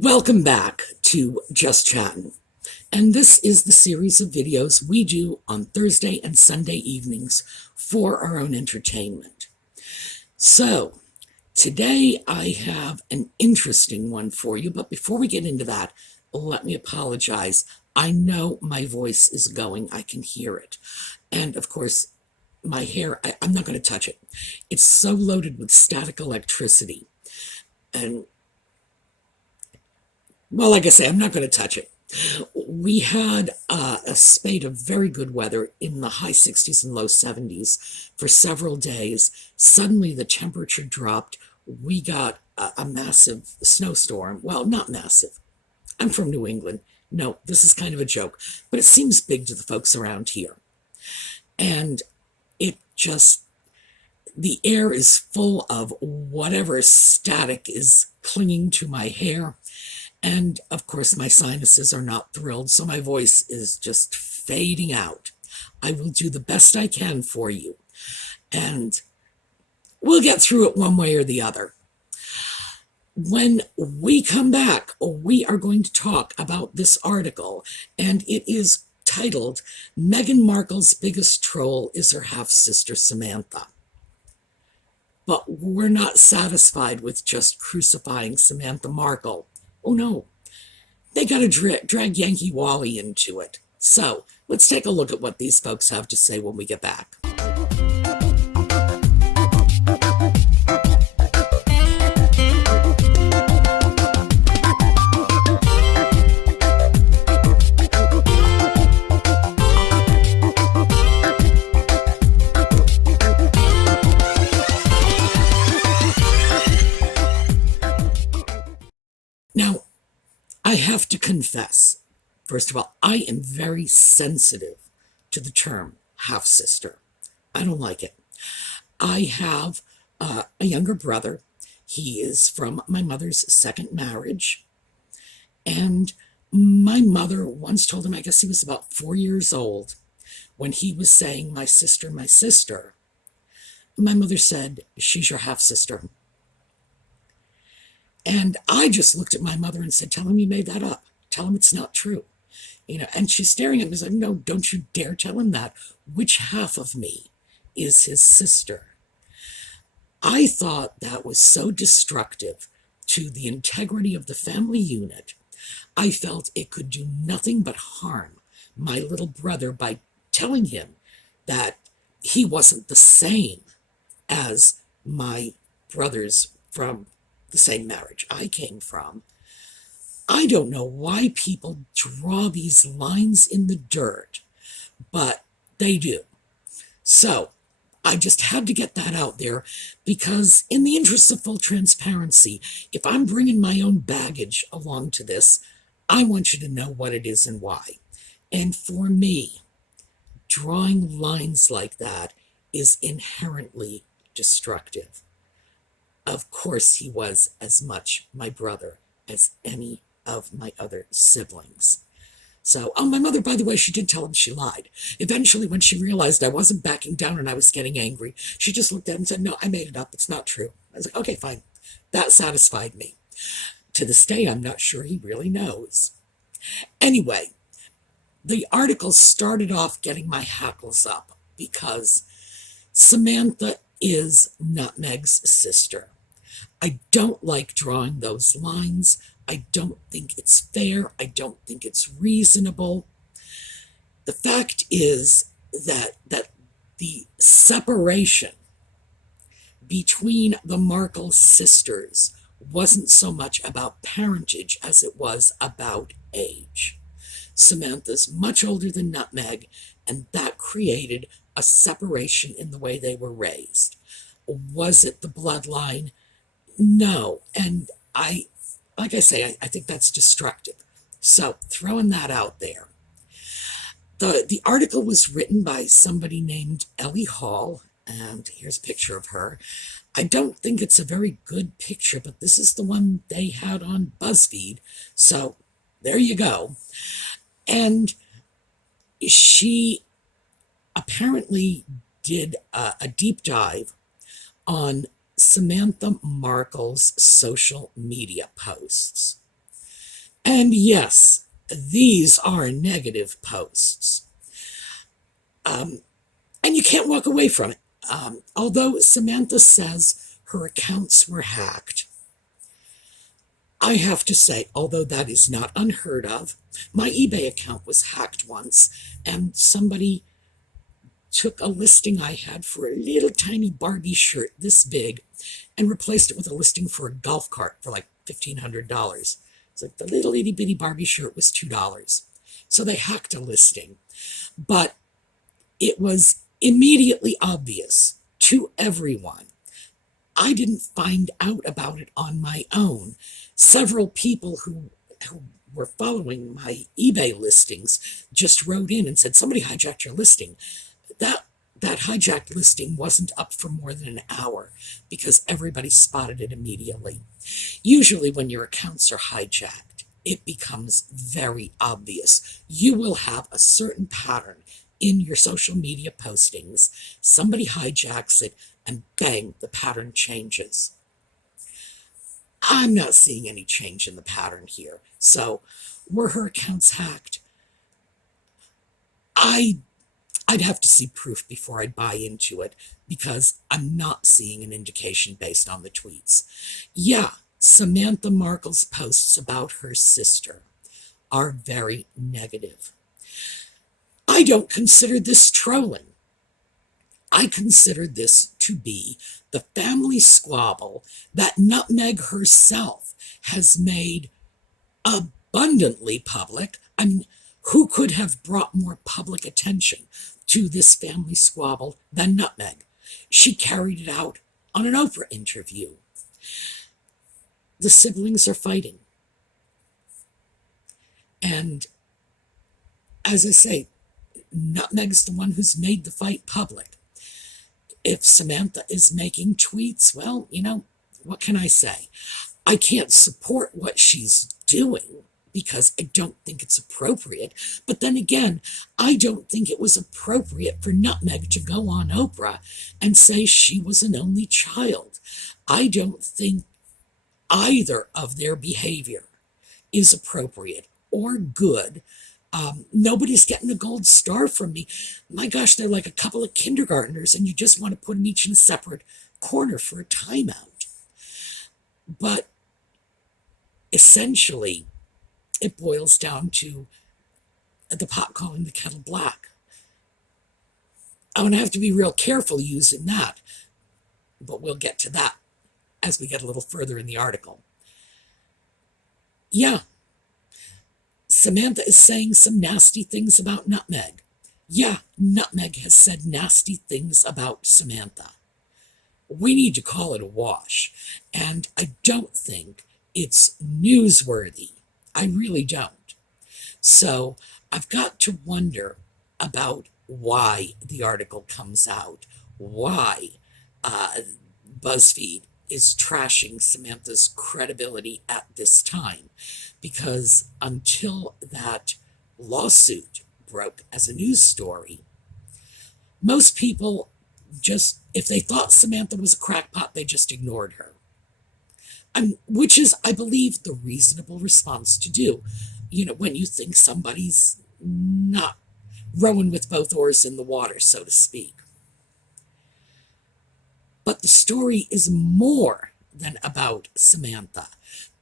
Welcome back to Just Chattin', and this is the series of videos we do on Thursday and Sunday evenings for our own entertainment. So, today I have an interesting one for you, but before we get into that, let me apologize. I know my voice is going, I can hear it. And of course, my hair, I'm not going to touch it. It's so loaded with static electricity. And well, like I say, I'm not going to touch it. We had a spate of very good weather in the high 60s and low 70s for several days. Suddenly the temperature dropped. We got a massive snowstorm. Well, not massive. I'm from New England. No, this is kind of a joke, but it seems big to the folks around here. And it just, the air is full of whatever static is clinging to my hair. And of course, my sinuses are not thrilled, so my voice is just fading out. I will do the best I can for you, and we'll get through it one way or the other. When we come back, we are going to talk about this article, and it is titled, Meghan Markle's Biggest Troll is Her Half-Sister Samantha. But we're not satisfied with just crucifying Samantha Markle. Oh no, they got to drag Yankee Wally into it. So let's take a look at what these folks have to say when we get back. Now, I have to confess, first of all, I am very sensitive to the term half-sister. I don't like it. I have a younger brother. He is from my mother's second marriage. And my mother once told him, I guess he was about 4 years old, when he was saying, my sister, my sister. My mother said, she's your half-sister. And I just looked at my mother and said, tell him you made that up. Tell him it's not true. And she's staring at me and said, no, don't you dare tell him that. Which half of me is his sister? I thought that was so destructive to the integrity of the family unit. I felt it could do nothing but harm my little brother by telling him that he wasn't the same as my brothers from the same marriage I came from. I don't know why people draw these lines in the dirt, but they do. So I just had to get that out there because in the interest of full transparency, if I'm bringing my own baggage along to this, I want you to know what it is and why. And for me, drawing lines like that is inherently destructive. Of course, he was as much my brother as any of my other siblings. So, my mother, by the way, she did tell him she lied. Eventually, when she realized I wasn't backing down and I was getting angry, she just looked at him and said, no, I made it up. It's not true. I was like, okay, fine. That satisfied me. To this day, I'm not sure he really knows. Anyway, the article started off getting my hackles up because Samantha is Nutmeg's sister. I don't like drawing those lines. I don't think it's fair. I don't think it's reasonable. The fact is that the separation between the Markle sisters wasn't so much about parentage as it was about age. Samantha's much older than Nutmeg, and that created a separation in the way they were raised. Was it the bloodline? No. And like I say, I think that's destructive. So throwing that out there. The article was written by somebody named Ellie Hall, and here's a picture of her. I don't think it's a very good picture, but this is the one they had on BuzzFeed. So there you go. And she apparently did a deep dive on Samantha Markle's social media posts. And yes, these are negative posts. And you can't walk away from it. Although Samantha says her accounts were hacked, I have to say, although that is not unheard of, my eBay account was hacked once, and somebody took a listing I had for a little tiny Barbie shirt this big and replaced it with a listing for a golf cart for like $1,500. It's like the little itty bitty Barbie shirt was $2. So they hacked a listing. But it was immediately obvious to everyone. I didn't find out about it on my own. Several people who were following my eBay listings just wrote in and said, somebody hijacked your listing. That hijacked listing wasn't up for more than an hour because everybody spotted it immediately. Usually when your accounts are hijacked, it becomes very obvious. You will have a certain pattern in your social media postings. Somebody hijacks it and bang, the pattern changes. I'm not seeing any change in the pattern here. So were her accounts hacked? I'd have to see proof before I'd buy into it because I'm not seeing an indication based on the tweets. Yeah, Samantha Markle's posts about her sister are very negative. I don't consider this trolling. I consider this to be the family squabble that Nutmeg herself has made abundantly public. I mean, who could have brought more public attention to this family squabble than Nutmeg? She carried it out on an Oprah interview. The siblings are fighting. And as I say, Nutmeg's the one who's made the fight public. If Samantha is making tweets, well, what can I say? I can't support what she's doing because I don't think it's appropriate. But then again, I don't think it was appropriate for Nutmeg to go on Oprah and say she was an only child. I don't think either of their behavior is appropriate or good. Nobody's getting a gold star from me. My gosh, they're like a couple of kindergartners and you just want to put them each in a separate corner for a timeout. But essentially, it boils down to the pot calling the kettle black. I'm going to have to be real careful using that, but we'll get to that as we get a little further in the article. Yeah, Samantha is saying some nasty things about Nutmeg. Yeah, Nutmeg has said nasty things about Samantha. We need to call it a wash, and I don't think it's newsworthy. I really don't. So I've got to wonder about why the article comes out, why BuzzFeed is trashing Samantha's credibility at this time. Because until that lawsuit broke as a news story, most people just, if they thought Samantha was a crackpot, they just ignored her. Which is, I believe, the reasonable response to do. When you think somebody's not rowing with both oars in the water, so to speak. But the story is more than about Samantha,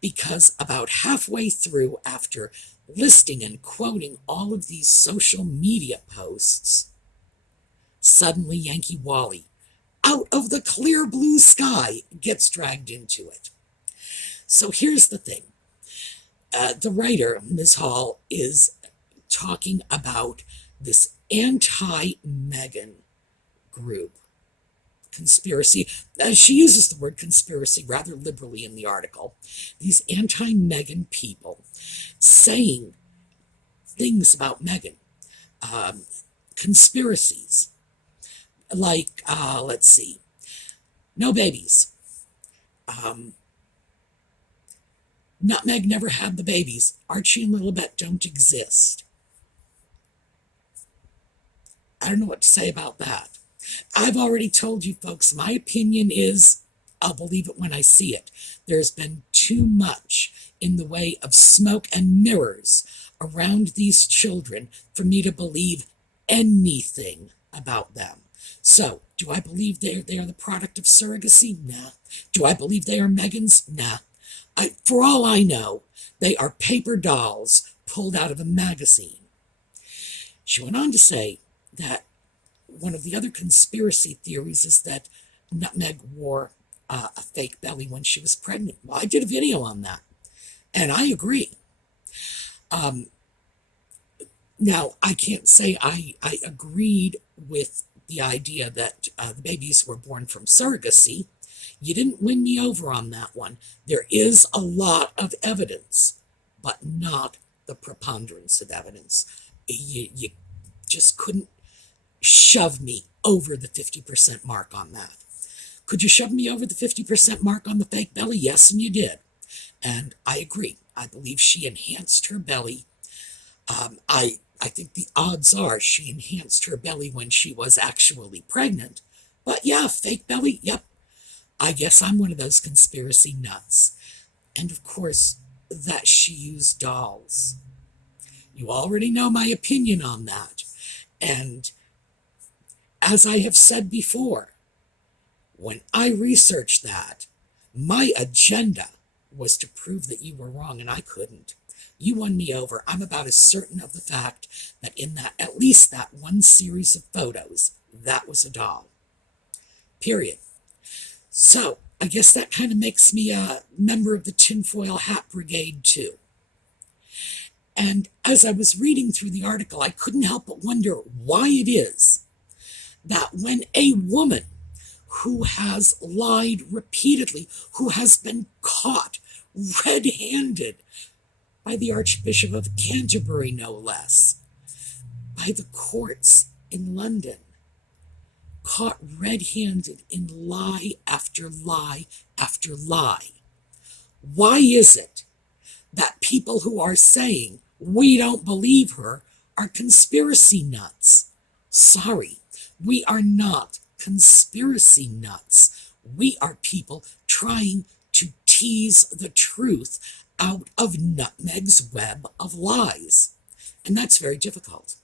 because about halfway through, after listing and quoting all of these social media posts, suddenly Yankee Wally, out of the clear blue sky, gets dragged into it. So here's the thing. The writer, Ms. Hall, is talking about this anti-Meghan group. Conspiracy. She uses the word conspiracy rather liberally in the article. These anti-Meghan people saying things about Meghan. Conspiracies. Like, let's see. No babies. Nutmeg never had the babies. Archie and Lilibet don't exist. I don't know what to say about that. I've already told you folks, my opinion is, I'll believe it when I see it. There's been too much in the way of smoke and mirrors around these children for me to believe anything about them. So, do I believe they are the product of surrogacy? Nah. Do I believe they are Meghan's? Nah. For all I know, they are paper dolls pulled out of a magazine. She went on to say that one of the other conspiracy theories is that Nutmeg wore a fake belly when she was pregnant. Well, I did a video on that, and I agree. Now, I can't say I agreed with the idea that the babies were born from surrogacy. You didn't win me over on that one. There is a lot of evidence, but not the preponderance of evidence. You just couldn't shove me over the 50% mark on that. Could you shove me over the 50% mark on the fake belly? Yes, and you did. And I agree. I believe she enhanced her belly. I think the odds are she enhanced her belly when she was actually pregnant. But yeah, fake belly, yep. I guess I'm one of those conspiracy nuts. And of course, that she used dolls. You already know my opinion on that. And as I have said before, when I researched that, my agenda was to prove that you were wrong, and I couldn't. You won me over. I'm about as certain of the fact that in that, at least that one series of photos, that was a doll. Period. So, I guess that kind of makes me a member of the tinfoil hat brigade, too. And as I was reading through the article, I couldn't help but wonder why it is that when a woman who has lied repeatedly, who has been caught red-handed by the Archbishop of Canterbury, no less, by the courts in London, caught red-handed in lie after lie after lie, why is it that people who are saying, we don't believe her, are conspiracy nuts? Sorry, we are not conspiracy nuts. We are people trying to tease the truth out of Nutmeg's web of lies. And that's very difficult.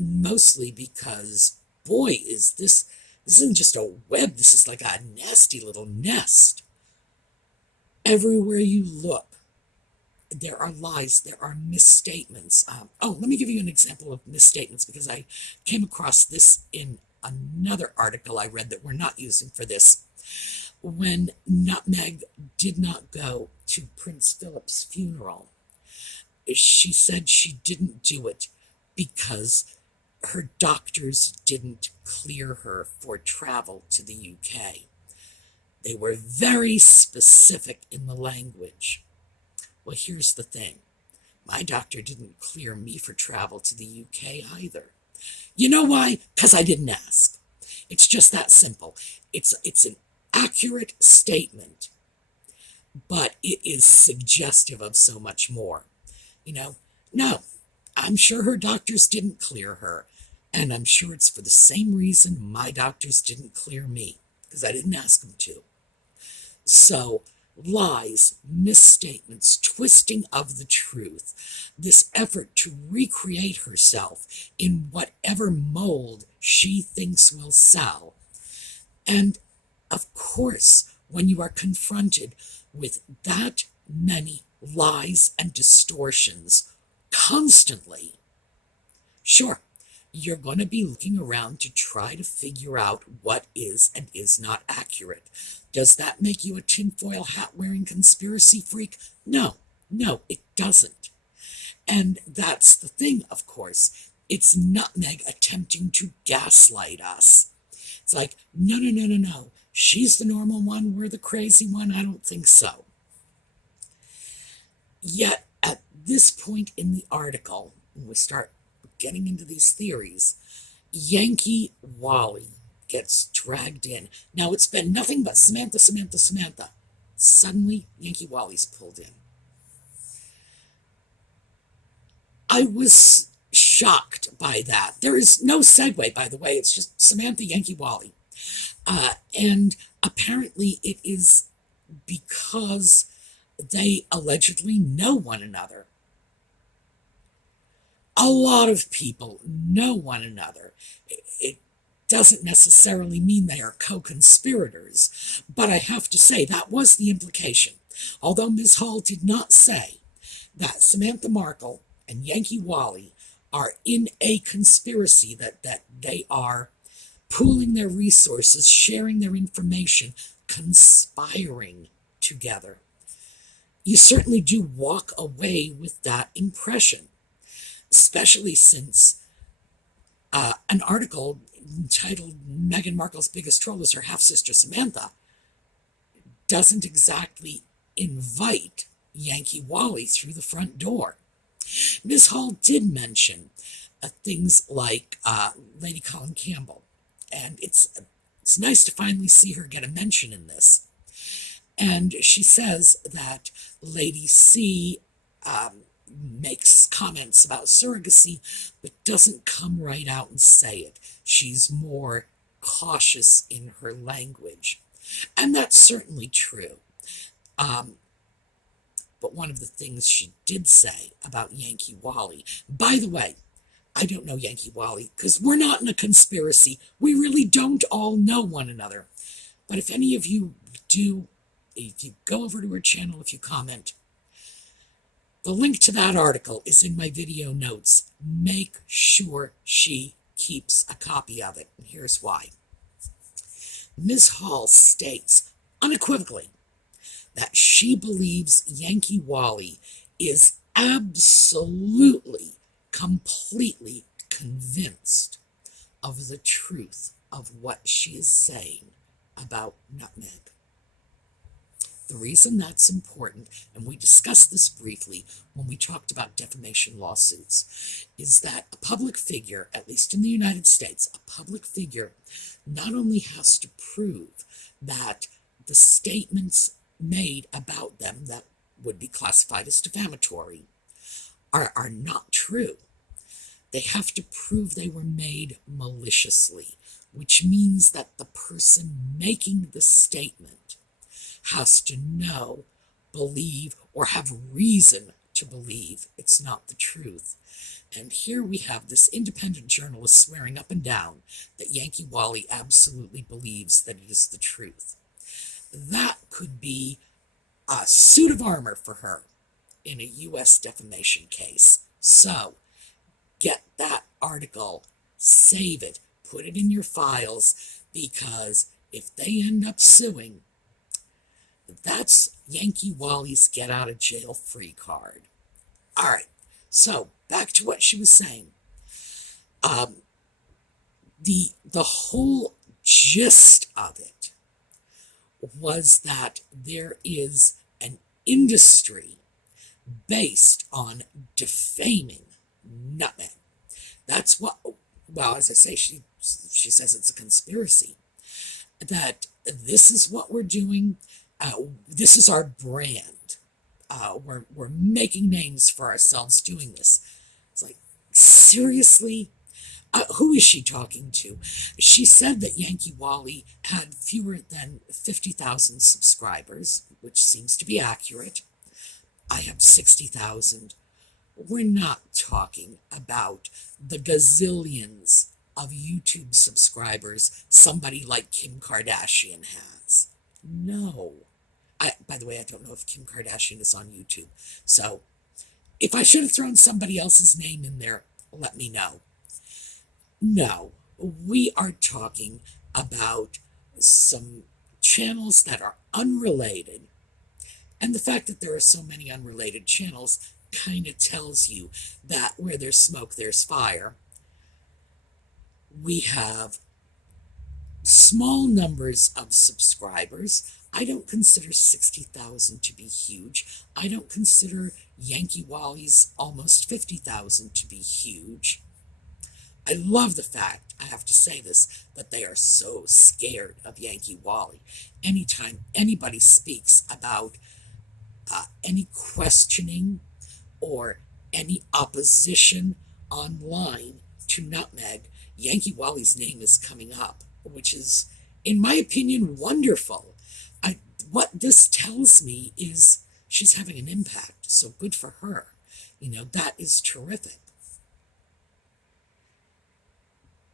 Mostly because, boy, this isn't just a web, this is like a nasty little nest. Everywhere you look, there are lies, there are misstatements. Let me give you an example of misstatements, because I came across this in another article I read that we're not using for this. When Nutmeg did not go to Prince Philip's funeral, she said she didn't do it because her doctors didn't clear her for travel to the UK. They were very specific in the language. Well, here's the thing. My doctor didn't clear me for travel to the UK either. You know why? Because I didn't ask. It's just that simple. It's an accurate statement, but it is suggestive of so much more. No, I'm sure her doctors didn't clear her, and I'm sure it's for the same reason my doctors didn't clear me, because I didn't ask them to. So, lies, misstatements, twisting of the truth, this effort to recreate herself in whatever mold she thinks will sell. And, of course, when you are confronted with that many lies and distortions constantly, sure, you're going to be looking around to try to figure out what is and is not accurate. Does that make you a tinfoil hat-wearing conspiracy freak? No, it doesn't. And that's the thing, of course. It's Nutmeg attempting to gaslight us. It's like, no. She's the normal one, we're the crazy one. I don't think so. Yet, at this point in the article, when we start getting into these theories, Yankee Wally gets dragged in. Now, it's been nothing but Samantha. Suddenly, Yankee Wally's pulled in. I was shocked by that. There is no segue, by the way. It's just Samantha, Yankee Wally. And apparently it is because they allegedly know one another. A lot of people know one another. It doesn't necessarily mean they are co-conspirators, but I have to say that was the implication. Although Ms. Hall did not say that Samantha Markle and Yankee Wally are in a conspiracy, that they are pooling their resources, sharing their information, conspiring together. You certainly do walk away with that impression, especially since an article entitled Meghan Markle's Biggest Troll is Her Half-Sister Samantha doesn't exactly invite Yankee Wally through the front door. Ms. Hall did mention things like Lady Colin Campbell, and it's nice to finally see her get a mention in this. And she says that Lady C makes comments about surrogacy, but doesn't come right out and say it. She's more cautious in her language. And that's certainly true. But one of the things she did say about Yankee Wally, by the way, I don't know Yankee Wally because we're not in a conspiracy. We really don't all know one another. But if any of you do, if you go over to her channel, if you comment, the link to that article is in my video notes. Make sure she keeps a copy of it. And here's why. Ms. Hall states unequivocally that she believes Yankee Wally is absolutely, completely convinced of the truth of what she is saying about nutmeg. The reason that's important, and we discussed this briefly when we talked about defamation lawsuits, is that a public figure, at least in the United States, a public figure not only has to prove that the statements made about them that would be classified as defamatory are not true. They have to prove they were made maliciously, which means that the person making the statement has to know, believe, or have reason to believe it's not the truth. And here we have this independent journalist swearing up and down that Yankee Wally absolutely believes that it is the truth. That could be a suit of armor for her in a U.S. defamation case. So, get that article, save it, put it in your files, because if they end up suing, that's Yankee Wally's get out of jail free card. All right, so back to what she was saying. The whole gist of it was that there is an industry based on defaming nutmeg. That's what, well, as I say, she says it's a conspiracy. That this is what we're doing. This is our brand. We're making names for ourselves doing this. It's like, seriously? Who is she talking to? She said that Yankee Wally had fewer than 50,000 subscribers, which seems to be accurate. I have 60,000. We're not talking about the gazillions of YouTube subscribers somebody like Kim Kardashian has. No. By the way, I don't know if Kim Kardashian is on YouTube. So if I should have thrown somebody else's name in there, let me know. No, we are talking about some channels that are unrelated. And the fact that there are so many unrelated channels kind of tells you that where there's smoke, there's fire. We have small numbers of subscribers. I don't consider 60,000 to be huge. I don't consider Yankee Wally's almost 50,000 to be huge. I love the fact, I have to say this, that they are so scared of Yankee Wally. Anytime anybody speaks about any questioning or any opposition online to nutmeg, Yankee Wally's name is coming up, which is, in my opinion, wonderful. What this tells me is she's having an impact. So good for her. That is terrific.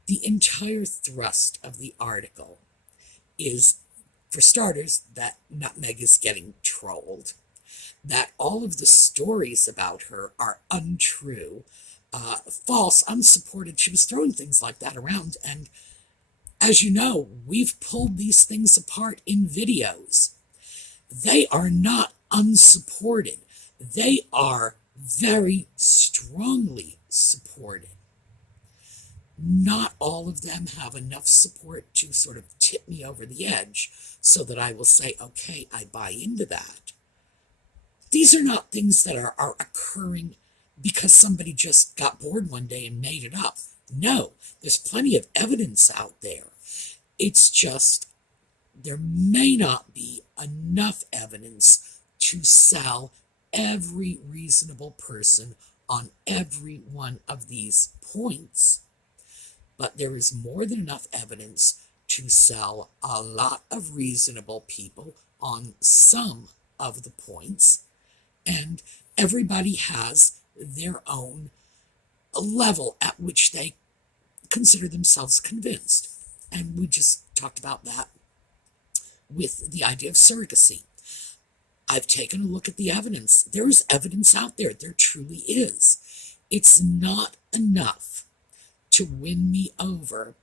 The entire thrust of the article is, for starters, that Nutmeg is getting trolled, that all of the stories about her are untrue, false, unsupported. She was throwing things like that around, and as you know, we've pulled these things apart in videos. They are not unsupported. They are very strongly supported. Not all of them have enough support to sort of tip me over the edge so that I will say, okay, I buy into that. These are not things that are occurring because somebody just got bored one day and made it up. No, there's plenty of evidence out there. It's just there may not be enough evidence to sell every reasonable person on every one of these points. But there is more than enough evidence to sell a lot of reasonable people on some of the points, and everybody has their own level at which they consider themselves convinced. And we just talked about that with the idea of surrogacy. I've taken a look at the evidence. There is evidence out there. There truly is. It's not enough to win me over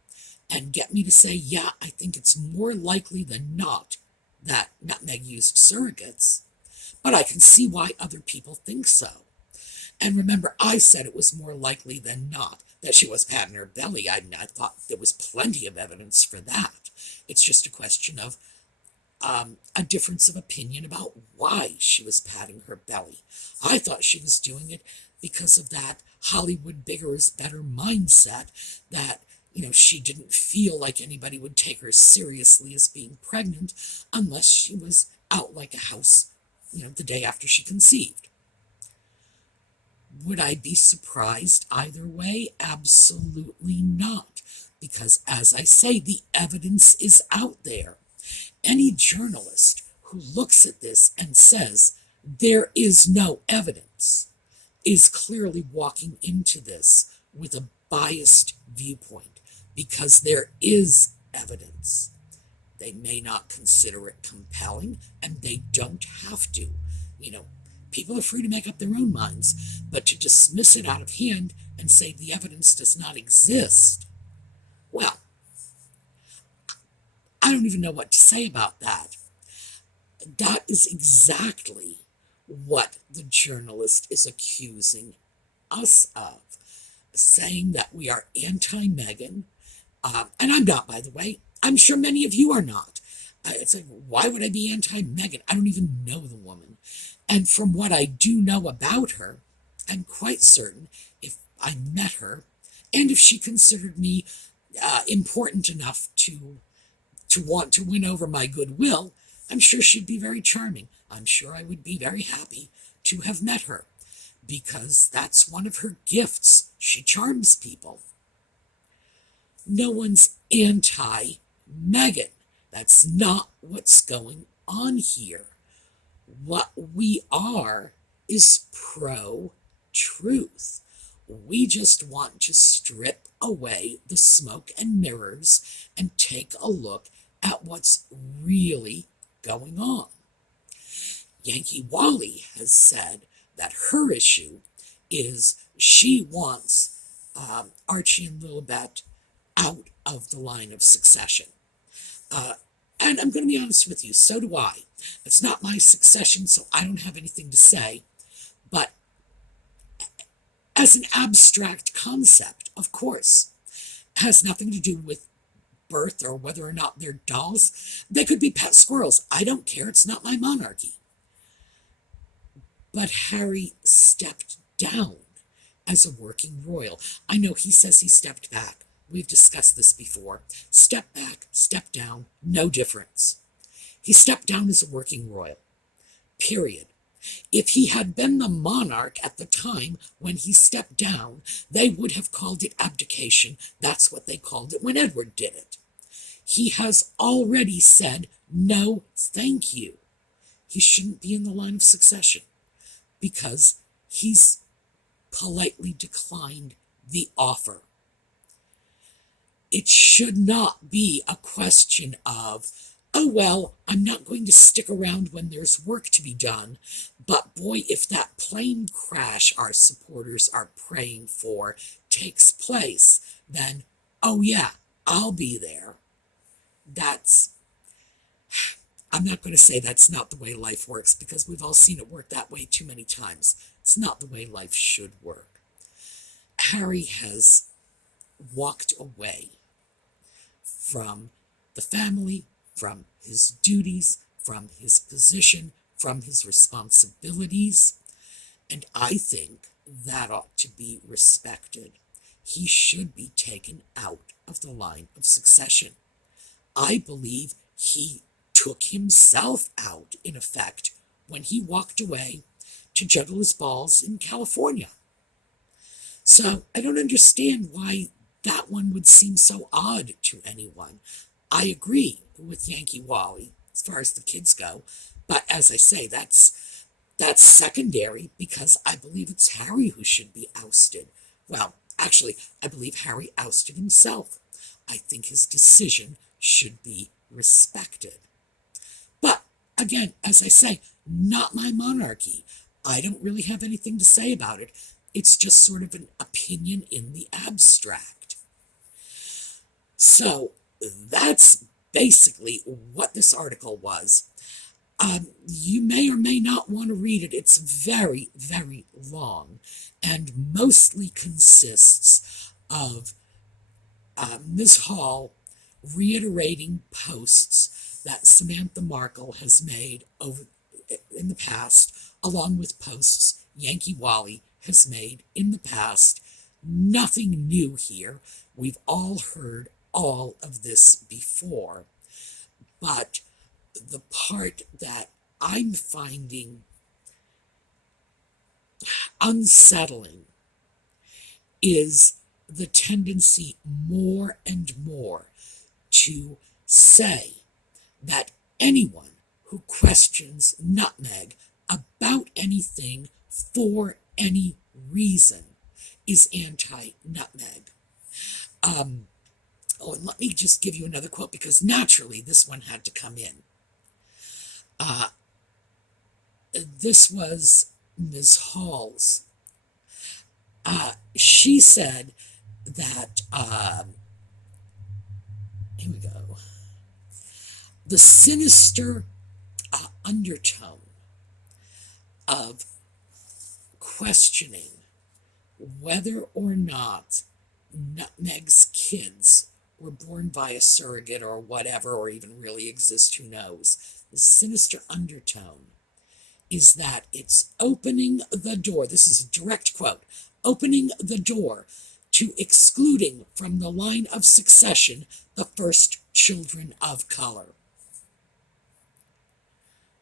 and get me to say, yeah, I think it's more likely than not that Nutmeg used surrogates, but I can see why other people think so. And remember, I said it was more likely than not that she was patting her belly. I thought there was plenty of evidence for that. It's just a question of a difference of opinion about why she was patting her belly. I thought she was doing it because of that Hollywood bigger is better mindset that, she didn't feel like anybody would take her seriously as being pregnant unless she was out like a house, the day after she conceived. Would I be surprised either way? Absolutely not. Because, as I say, the evidence is out there. Any journalist who looks at this and says there is no evidence is clearly walking into this with a biased viewpoint, because there is evidence. They may not consider it compelling, and they don't have to. People are free to make up their own minds, but to dismiss it out of hand and say the evidence does not exist, well, I don't even know what to say about that. That is exactly what the journalist is accusing us of, saying that we are anti-Meghan, and I'm not, by the way. I'm sure many of you are not. It's like, why would I be anti-Meghan? I don't even know the woman. And from what I do know about her, I'm quite certain if I met her, and if she considered me important enough to want to win over my goodwill, I'm sure she'd be very charming. I'm sure I would be very happy to have met her, because that's one of her gifts. She charms people. No one's anti-Meghan. That's not what's going on here. What we are is pro-truth. We just want to strip away the smoke and mirrors and take a look at what's really going on. Yankee Wally has said that her issue is she wants Archie and Lilibet out of the line of succession. And I'm going to be honest with you, so do I. It's not my succession, so I don't have anything to say. But as an abstract concept, of course, it has nothing to do with birth or whether or not they're dolls. They could be pet squirrels. I don't care. It's not my monarchy. But Harry stepped down as a working royal. I know he says he stepped back. We've discussed this before. Step back, step down, no difference. He stepped down as a working royal, period. If he had been the monarch at the time when he stepped down, they would have called it abdication. That's what they called it when Edward did it. He has already said, no, thank you. he shouldn't be in the line of succession because he's politely declined the offer. It should not be a question of, oh, well, I'm not going to stick around when there's work to be done, but boy, if that plane crash our supporters are praying for takes place, then, oh yeah, I'll be there. I'm not going to say that's not the way life works, because we've all seen it work that way too many times. It's not the way life should work. Harry has walked away from the family, from his duties, from his position, from his responsibilities, and I think that ought to be respected. He should be taken out of the line of succession. I believe he took himself out, in effect, when he walked away to juggle his balls in California. So I don't understand why that one would seem so odd to anyone. I agree with Yankee Wally as far as the kids go, but as I say, that's secondary, because I believe it's Harry who should be ousted. Well, actually, I believe Harry ousted himself. I think his decision should be respected. But again, as I say, not my monarchy. I don't really have anything to say about it. It's just sort of an opinion in the abstract. So that's basically what this article was. You may or may not want to read it. It's very, very long and mostly consists of Ms. Hall reiterating posts that Samantha Markle has made in the past, along with posts Yankee Wally has made in the past. Nothing new here. We've all heard all of this before. But the part that I'm finding unsettling is the tendency more and more to say that anyone who questions Nutmeg about anything for any reason is anti-Nutmeg. And let me just give you another quote, because naturally this one had to come in. This was Ms. Hall's. She said that, here we go, the sinister undertone of questioning whether or not Nutmeg's kids were born by a surrogate or whatever, or even really exist, who knows. The sinister undertone is that it's opening the door, this is a direct quote, opening the door to excluding from the line of succession the first children of color.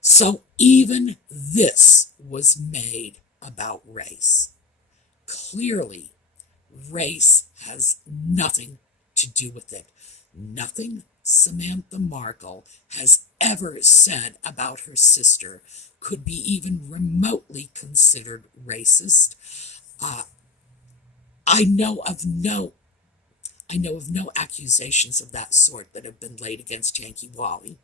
So even this was made about race. Clearly, race has nothing to do with it. Nothing Samantha Markle has ever said about her sister could be even remotely considered racist. I know of no accusations of that sort that have been laid against Yankee Wally.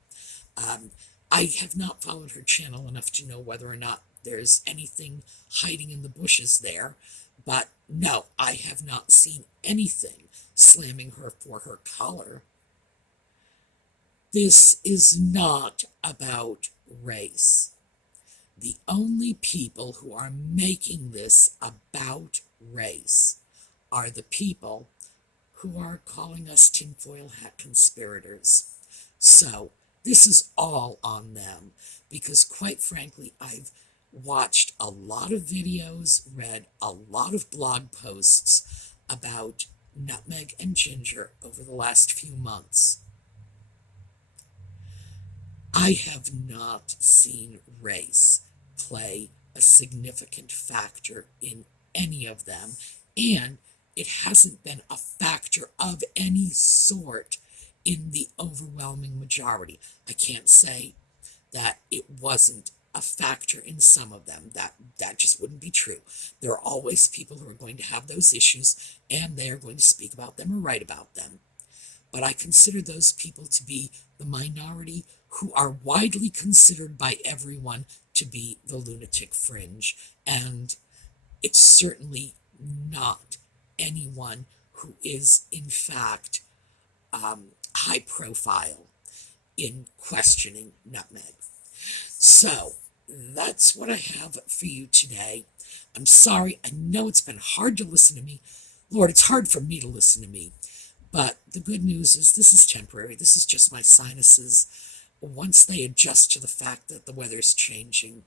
I have not followed her channel enough to know whether or not there's anything hiding in the bushes there, but no, I have not seen anything slamming her for her color. This is not about race. The only people who are making this about race are the people who are calling us tinfoil hat conspirators. So this is all on them, because quite frankly, I've watched a lot of videos, read a lot of blog posts about Nutmeg and Ginger over the last few months. I have not seen race play a significant factor in any of them, and it hasn't been a factor of any sort in the overwhelming majority. I can't say that it wasn't a factor in some of them. That just wouldn't be true. There are always people who are going to have those issues, and they are going to speak about them or write about them. But I consider those people to be the minority who are widely considered by everyone to be the lunatic fringe. And it's certainly not anyone who is, in fact, high profile in questioning Nutmeg. So that's what I have for you today. I'm sorry. I know it's been hard to listen to me. Lord, it's hard for me to listen to me. But the good news is this is temporary. This is just my sinuses. Once they adjust to the fact that the weather's changing,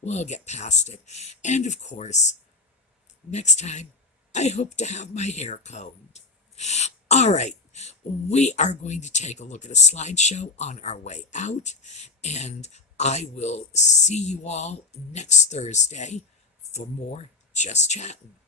we'll get past it. And of course, next time, I hope to have my hair combed. All right, we are going to take a look at a slideshow on our way out, and I will see you all next Thursday for more Just Chattin'.